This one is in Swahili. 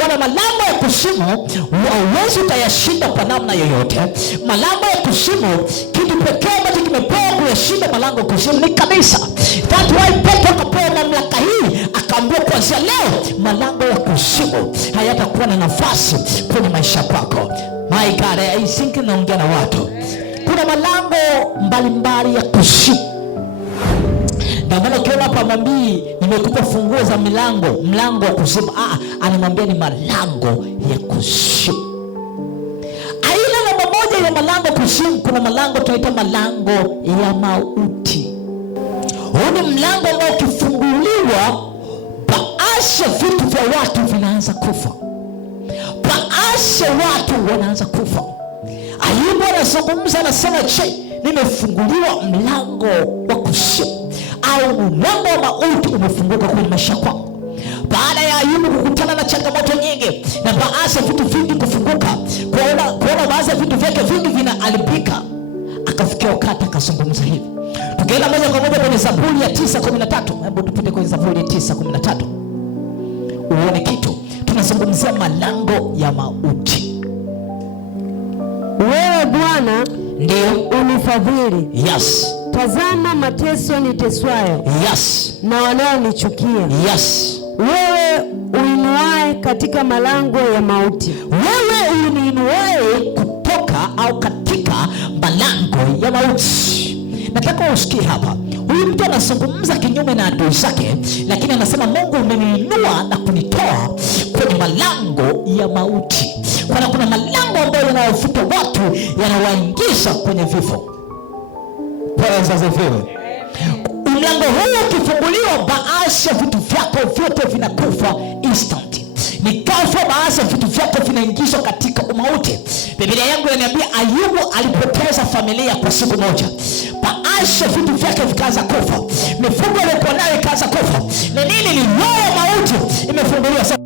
Kwa malango ya kuzimu hauwezi ukayashinda kwa namna yoyote. Malango ya kuzimu, kitu pekee ambacho kimepewa kuyashinda malango ya kuzimu ni kanisa. That's why Petro akapewa mamlaka hii, akaambiwa kuanzia leo malango ya kuzimu hayatakuwa na nafasi kwenye maisha yako. My God, I think naongea na watu. Kuna malango mbalimbali ya kuzimu. Ndio maana ukiona hapa mwambii nimekupa funguo za mlango wa kuzimu. Anamwambia ni malango ya kuzimu. Aina namba moja ya malango ya kuzimu, kuna malango tunaita malango ya mauti. Huu ni mlango ambao ukifunguliwa, baadhi ya vitu vya watu vinaanza kufa. Baadhi ya watu wanaanza kufa. Ayubu anazungumza, anasema, je, nimefunguliwa mlango wa kuzimu au mlango wa mauti umefunguka kwenye maisha kwangu? Baada ya Ayubu kukutana na changamoto nyingi na baadhi ya vitu vingi kufunguka, kuona baadhi ya vitu vyake vingi vinaharibika, akafikia wakati akazungumza hivi. Tukienda moja kwa moja kwenye Zaburi ya 9:13. Hebu tupite kwenye Zaburi ya 9:13 uone kitu. Tunazungumzia malango ya mauti. Wewe Bwana ndio unifadhili. Yes. Tazama mateso niteswayo. Yes. Na wanaonichukia. Yes. Wewe uinuaye katika malango ya mauti. Wewe uniinuaye kutoka au katika malango ya mauti. Nataka usikie hapa. Huyu mtu anazungumza kinyume na adui zake, lakini anasema Mungu umeniinua na kunitoa kwenye malango ya mauti. Kuna malango ambayo yanawafuta watu, yanawaingiza kwenye vifo. Praise the Lord. Mlango huu ukifunguliwa, baadhi ya vitu vyako vyote vinakufa instant. Ni ghafla baadhi ya vitu vyako vinaingizwa katika umauti. Biblia yangu inaniambia Ayubu alipoteza familia kwa siku moja. Baadhi ya vitu vyake vikaanza kufa. Mifugo aliyokuwa nayo ikaanza kufa. Ni nini? Ni roho ya mauti imefunguliwa.